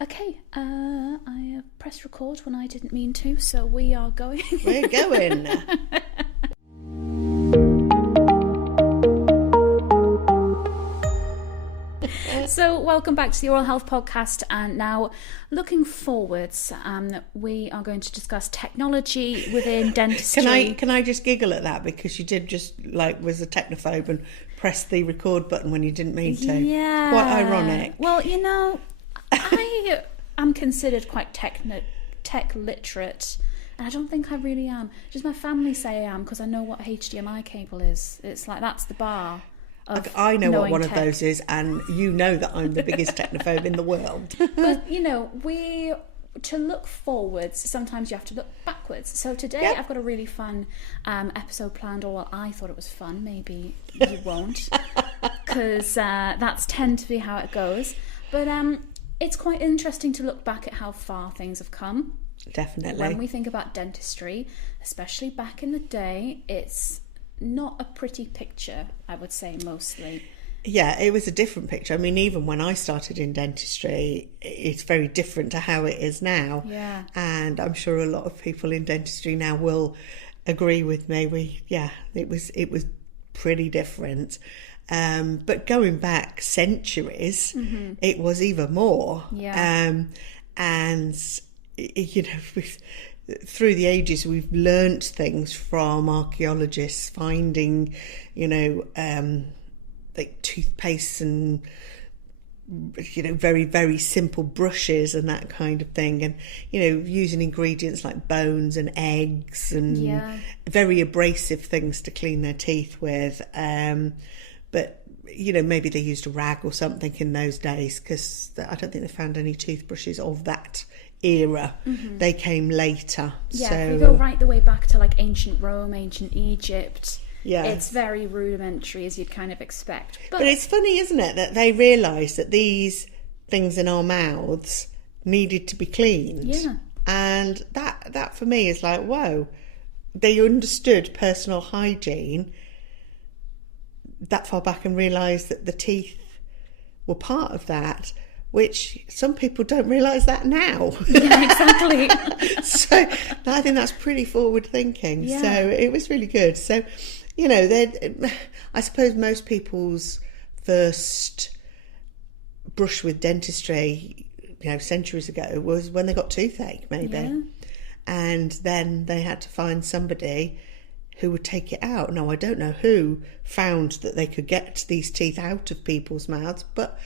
Okay, I pressed record when I didn't mean to, so we are going. We're going. So, welcome back to the Oral Health Podcast. And now, looking forwards, we are going to discuss technology within dentistry. Can I just giggle at that because you did just was a technophobe and pressed the record button when you didn't mean to. Yeah. Quite ironic. Well, I am considered quite tech literate, and I don't think I really am. Just my family say I am because I know what HDMI cable is. It's like that's the bar. I know what one tech. of those is, and you know that I'm the biggest technophobe in the world. But to look forwards, sometimes you have to look backwards. So today I've got a really fun episode planned, or well, I thought it was fun. Maybe you won't, because that's tend to be how it goes. But it's quite interesting to look back at how far things have come. Definitely. When we think about dentistry, especially back in the day, it's not a pretty picture, I would say, mostly. Yeah, it was a different picture. I mean, even when I started in dentistry, it's very different to how it is now. Yeah. And I'm sure a lot of people in dentistry now will agree with me. It was pretty different. But going back centuries, it was even more. Yeah. Through the ages, we've learnt things from archaeologists finding, like toothpaste and, very, very simple brushes and that kind of thing. And, using ingredients like bones and eggs and very abrasive things to clean their teeth with. But maybe they used a rag or something in those days because I don't think they found any toothbrushes of that era. They came later. Yeah, so if we go right the way back to like ancient Rome, ancient Egypt, it's very rudimentary as you'd kind of expect. But it's funny, isn't it, that they realised that these things in our mouths needed to be cleaned. Yeah. And that for me is like, whoa, they understood personal hygiene that far back and realised that the teeth were part of that, which some people don't realise that now. Yeah, exactly. So I think that's pretty forward thinking. Yeah. So it was really good. So, I suppose most people's first brush with dentistry, centuries ago was when they got toothache, maybe. Yeah. And then they had to find somebody who would take it out. Now, I don't know who found that they could get these teeth out of people's mouths, but,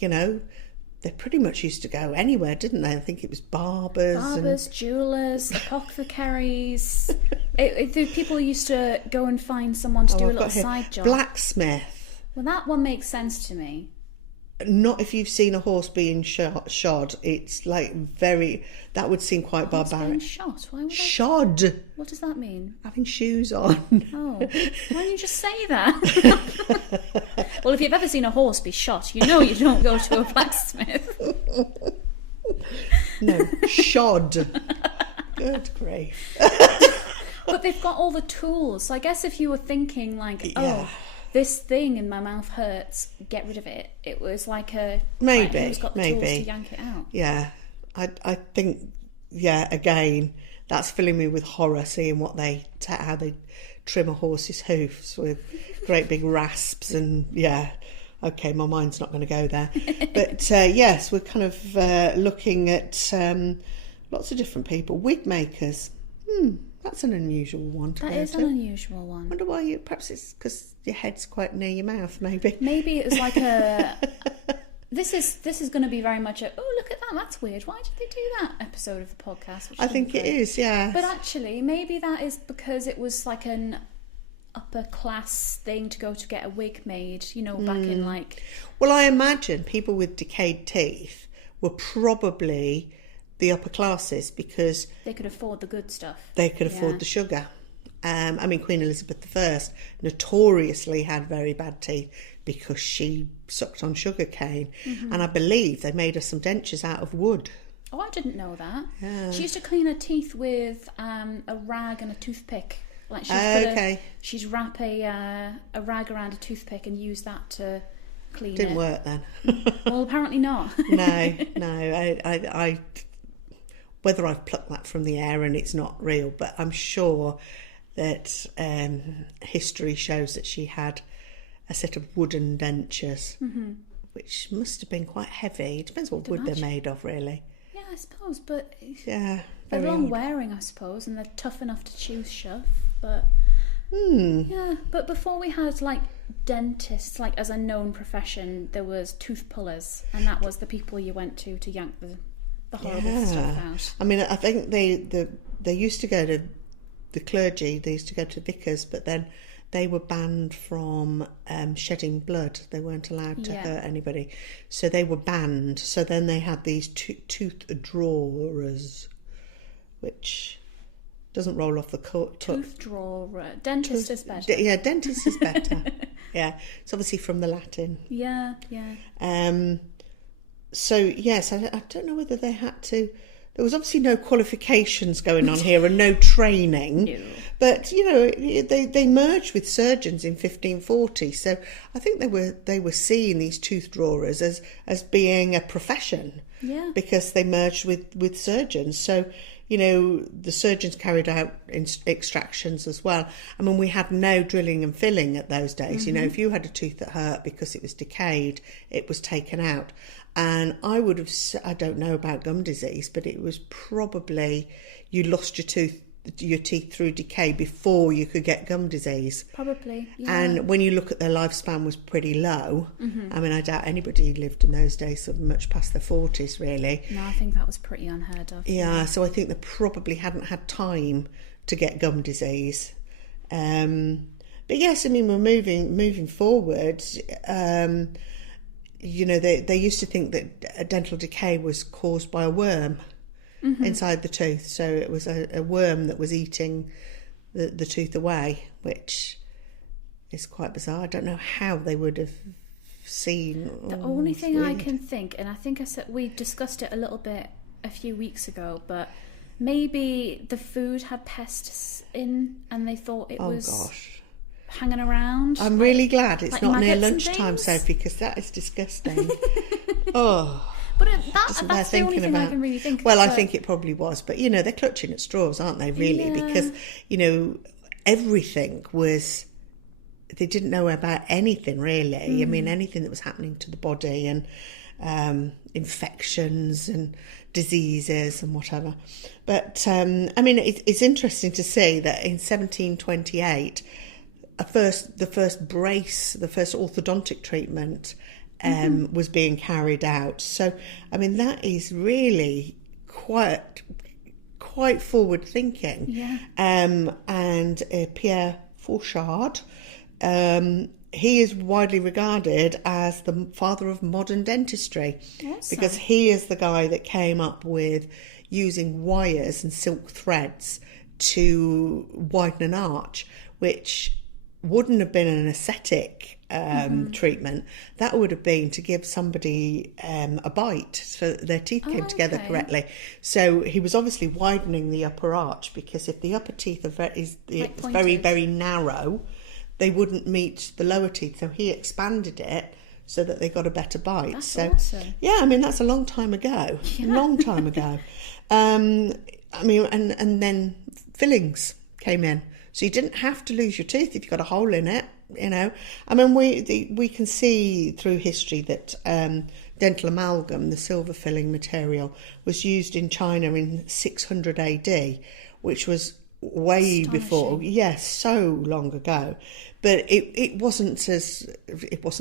they pretty much used to go anywhere, didn't they? I think it was barbers, jewellers, apothecaries. People used to go and find someone to do a little side job. Blacksmith. Well, that one makes sense to me. Not if you've seen a horse being shod. It's like that would seem quite barbaric. Being shot? Why would Shod. What does that mean? Having shoes on. Oh, why don't you just say that? Well, if you've ever seen a horse be shot, you don't go to a blacksmith. No, shod. Good grief. But they've got all the tools. So I guess if you were thinking this thing in my mouth hurts, get rid of it. It was like who's got the tools to yank it out. Yeah, I think, again, that's filling me with horror seeing how they trim a horse's hoofs with great big rasps and, okay, my mind's not going to go there. But, yes, we're kind of looking at lots of different people. Wig makers. That's an unusual one to go to. That is an unusual one. I wonder why perhaps it's because your head's quite near your mouth, maybe. Maybe it was like this is going to be very much look at that, that's weird. Why did they do that episode of the podcast? I think it is, yeah. But actually, maybe that is because it was like an upper class thing to go to get a wig made, back in like... Well, I imagine people with decayed teeth were probably the upper classes because they could afford the good stuff. They could afford the sugar. Queen Elizabeth I notoriously had very bad teeth because she sucked on sugar cane. And I believe they made her some dentures out of wood. Oh, I didn't know that. Yeah. She used to clean her teeth with a rag and a toothpick. Like she'd wrap a rag around a toothpick and use that to clean Didn't it. work then. Well, apparently not. No. I whether I've plucked that from the air and it's not real, but I'm sure that history shows that she had a set of wooden dentures, which must have been quite heavy. It depends what wood they're made of, really. Yeah, I suppose, but Yeah, they're very long odd. wearing, I suppose, and they're tough enough to chew shut. But yeah, but before we had like dentists, like as a known profession, there was tooth pullers, and that was the people you went to yank the horrible stuff out. I mean, I think they used to go to the clergy. They used to go to vicars, but then they were banned from shedding blood. They weren't allowed to hurt anybody, so they were banned. So then they had these tooth drawers, which doesn't roll off the Tooth drawer. Dentist is better. Yeah, dentist is better. Yeah, it's obviously from the Latin. Yeah. So yes, I don't know whether they had to. There was obviously no qualifications going on here and no training. No. But you know, they merged with surgeons in 1540. So I think they were seeing these tooth drawers as being a profession. Yeah. Because they merged with surgeons. So you know, the surgeons carried out extractions as well. I mean, we had no drilling and filling at those days. You know, if you had a tooth that hurt because it was decayed, it was taken out. And I I don't know about gum disease, but it was probably you lost your teeth through decay before you could get gum disease. Probably, yeah. And when you look at their lifespan was pretty low. I mean, I doubt anybody lived in those days sort of much past their 40s, really. No, I think that was pretty unheard of. Yeah, so I think they probably hadn't had time to get gum disease. But yes, I mean, we're moving forward. You know, they used to think that dental decay was caused by a worm inside the tooth. So it was a worm that was eating the tooth away, which is quite bizarre. I don't know how they would have seen. The only thing I can think, and I think we discussed it a little bit a few weeks ago, but maybe the food had pests in and they thought it was hanging around. I'm really glad it's not near maggots and lunchtime, things. Sophie, because that is disgusting. Oh. But that's the only thing I can really think of. Well, I think it probably was. But, you know, they're clutching at straws, aren't they, really? Yeah. Because, you know, everything was... They didn't know about anything, really. I mean, anything that was happening to the body and infections and diseases and whatever. But, I mean, it's interesting to see that in 1728... the first brace, the first orthodontic treatment was being carried out. So, I mean, that is really quite forward thinking. Yeah. And Pierre Fauchard, he is widely regarded as the father of modern dentistry. Awesome. Because he is the guy that came up with using wires and silk threads to widen an arch, which wouldn't have been an aesthetic treatment. That would have been to give somebody a bite so that their teeth came together correctly. So he was obviously widening the upper arch, because if the upper teeth is very, very narrow, they wouldn't meet the lower teeth. So he expanded it so that they got a better bite. That's so awesome. yeah, I mean, that's a long time ago. Yeah. Long time ago. I mean, and then fillings came in. So you didn't have to lose your tooth if you got a hole in it, you know. I mean, we can see through history that dental amalgam, the silver filling material, was used in China in 600 AD, which was way before, yes, so long ago. But it wasn't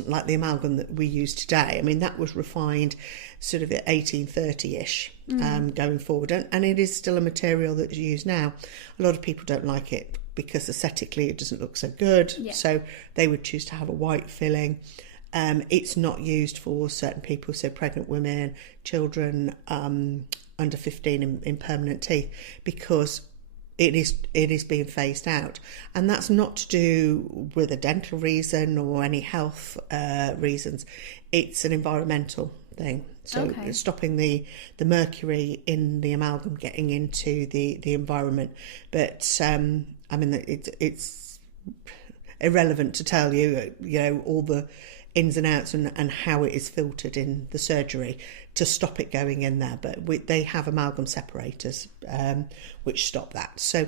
like the amalgam that we use today. I mean, that was refined sort of at 1830-ish going forward. And it is still a material that's used now. A lot of people don't like it because aesthetically it doesn't look so good. Yeah. So they would choose to have a white filling. It's not used for certain people, so pregnant women, children under 15 in permanent teeth, because it is being phased out. And that's not to do with a dental reason or any health reasons. It's an environmental thing. So stopping the mercury in the amalgam getting into the environment. But I mean, it's irrelevant to tell you, you know, all the ins and outs and how it is filtered in the surgery to stop it going in there. But they have amalgam separators which stop that. So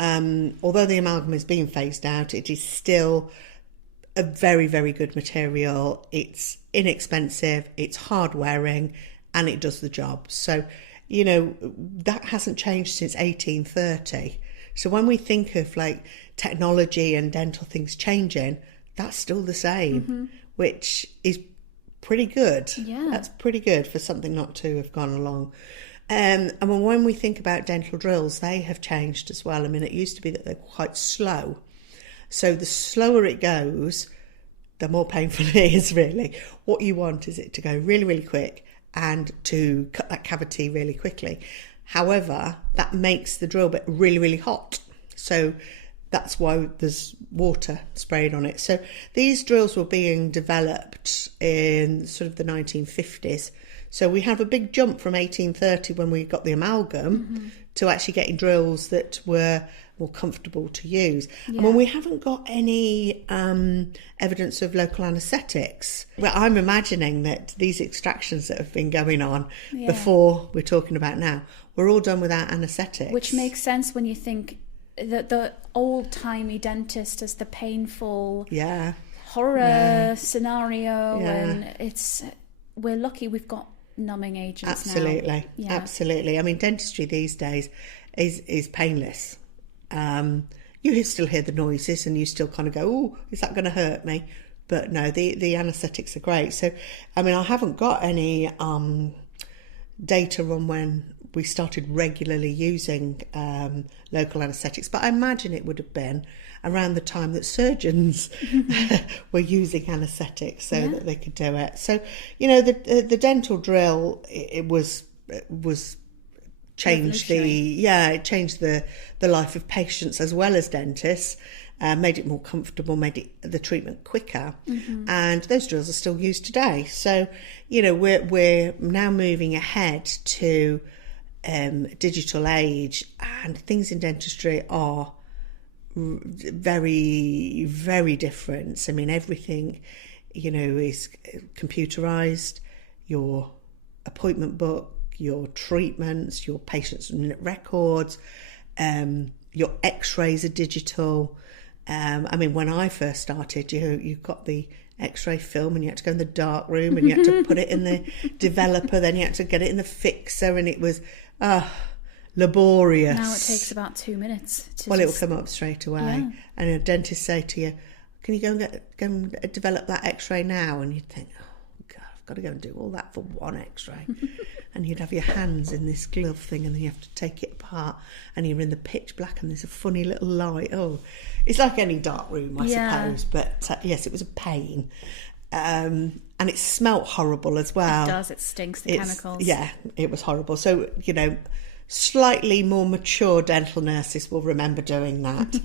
although the amalgam is being phased out, it is still a very, very good material. It's inexpensive, it's hard wearing, and it does the job. So, you know, that hasn't changed since 1830. So when we think of like technology and dental things changing, that's still the same, which is pretty good. Yeah. That's pretty good for something not to have gone along. And when we think about dental drills, they have changed as well. I mean, it used to be that they're quite slow. So the slower it goes, the more painful it is, really. What you want is it to go really, really quick and to cut that cavity really quickly. However, that makes the drill bit really, really hot. So that's why there's water sprayed on it. So these drills were being developed in sort of the 1950s. So we have a big jump from 1830 when we got the amalgam to actually getting drills that were more comfortable to use. Yeah. And when we haven't got any evidence of local anaesthetics, well, I'm imagining that these extractions that have been going on before we're talking about now were all done without anaesthetics. Which makes sense when you think that the old-timey dentist is the painful horror scenario, and we're lucky we've got numbing agents now. Absolutely. I mean, dentistry these days is painless. You still hear the noises and you still kind of go, oh, is that going to hurt me? But no, the anaesthetics are great. So, I mean, I haven't got any data on when we started regularly using local anaesthetics, but I imagine it would have been around the time that surgeons were using anaesthetics so that they could do it. So, you know, the dental drill, it was changed it changed the life of patients as well as dentists, made it more comfortable, made the treatment quicker, and those drills are still used today. So, you know, we're now moving ahead to digital age, and things in dentistry are very, very different. I mean, everything, you know, is computerized. Your appointment book, your treatments, your patient's records, your x-rays are digital. I mean, when I first started, you got the x-ray film and you had to go in the dark room and you had to put it in the developer, then you had to get it in the fixer, and it was laborious. Now it takes about 2 minutes. It will come up straight away. And a dentist say to you, can you go and develop that x-ray now? And you'd think, oh God, I've got to go and do all that for one x-ray. And you'd have your hands in this glove thing, and then you have to take it apart, and you're in the pitch black, and there's a funny little light. Oh, it's like any dark room, I suppose. But yes, it was a pain. And it smelt horrible as well. It does, it stinks, the chemicals. Yeah, it was horrible. So, you know, slightly more mature dental nurses will remember doing that.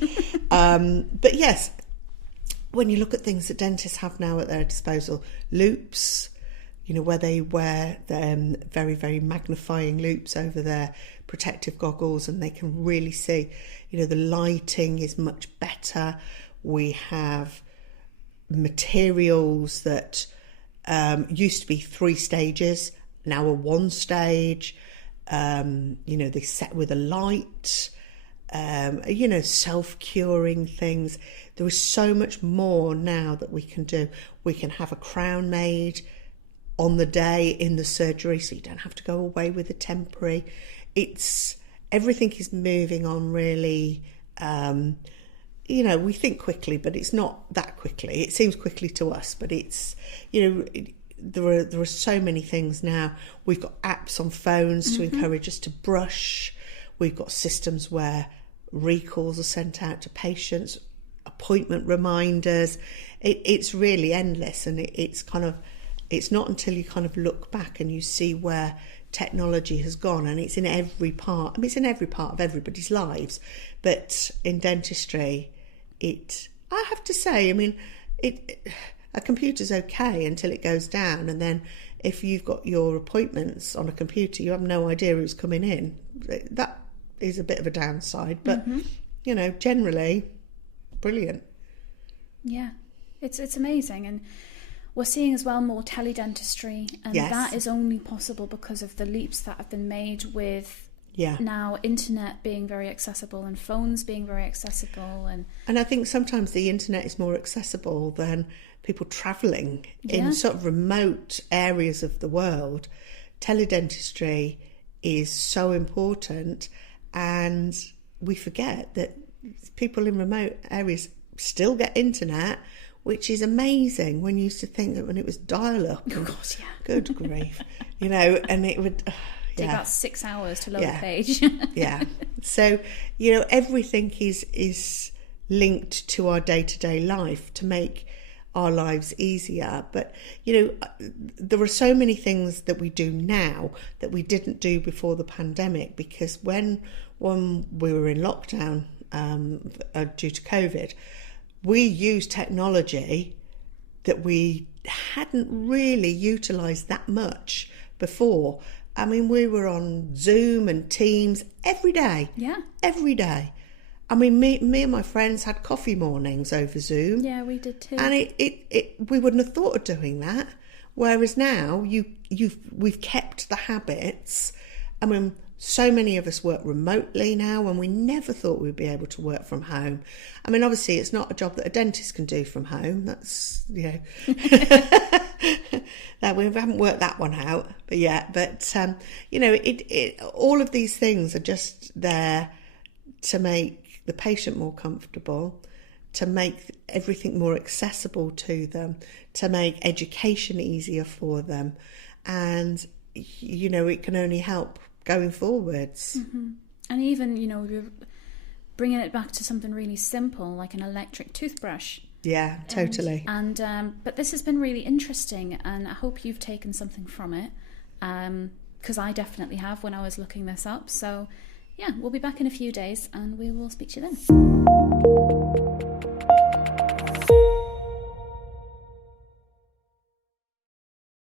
But yes, when you look at things that dentists have now at their disposal, loupes, you know, where they wear very, very magnifying loupes over their protective goggles, and they can really see, you know, the lighting is much better. We have materials that used to be 3 stages, now are 1 stage. You know, they set with a light, you know, self-curing things. There is so much more now that we can do. We can have a crown made on the day in the surgery, so you don't have to go away with a temporary. Everything is moving on really. You know, we think quickly, but it's not that quickly. It seems quickly to us, but it's, you know, there are so many things now. We've got apps on phones to encourage us to brush. We've got systems where recalls are sent out to patients, appointment reminders. It's really endless, and it's not until you kind of look back and you see where technology has gone, and it's in every part. I mean, it's in every part of everybody's lives, but in dentistry, I have to say, I mean, a computer's okay until it goes down, and then if you've got your appointments on a computer, you have no idea who's coming in. That is a bit of a downside, but you know, generally, brilliant. Yeah, it's amazing. And We're seeing as well more teledentistry, and Yes. that is only possible because of the leaps that have been made with now internet being very accessible and phones being very accessible. And I think sometimes the internet is more accessible than people travelling in sort of remote areas of the world. Teledentistry is so important, and we forget that people in remote areas still get internet, which is amazing when you used to think that when it was dial-up. Of course, yeah. Good grief. You know, and it would... take about 6 hours to load a page. Yeah. So, you know, everything is linked to our day-to-day life to make our lives easier. But, you know, there are so many things that we do now that we didn't do before the pandemic, because when we were in lockdown due to COVID, we used technology that we hadn't really utilised that much before. I mean, we were on Zoom and Teams every day. Yeah. Every day. I mean, me and my friends had coffee mornings over Zoom. Yeah, we did too. And we wouldn't have thought of doing that. Whereas now we've kept the habits. I mean, so many of us work remotely now, and we never thought we'd be able to work from home. I mean, obviously, it's not a job that a dentist can do from home. That's, you know, that we haven't worked that one out, but you know, all of these things are just there to make the patient more comfortable, to make everything more accessible to them, to make education easier for them, and you know, it can only help going forwards. Mm-hmm. And even, you know, we're bringing it back to something really simple like an electric toothbrush. Yeah, totally. And but this has been really interesting, and I hope you've taken something from it, because I definitely have when I was looking this up. So yeah, we'll be back in a few days and we will speak to you then.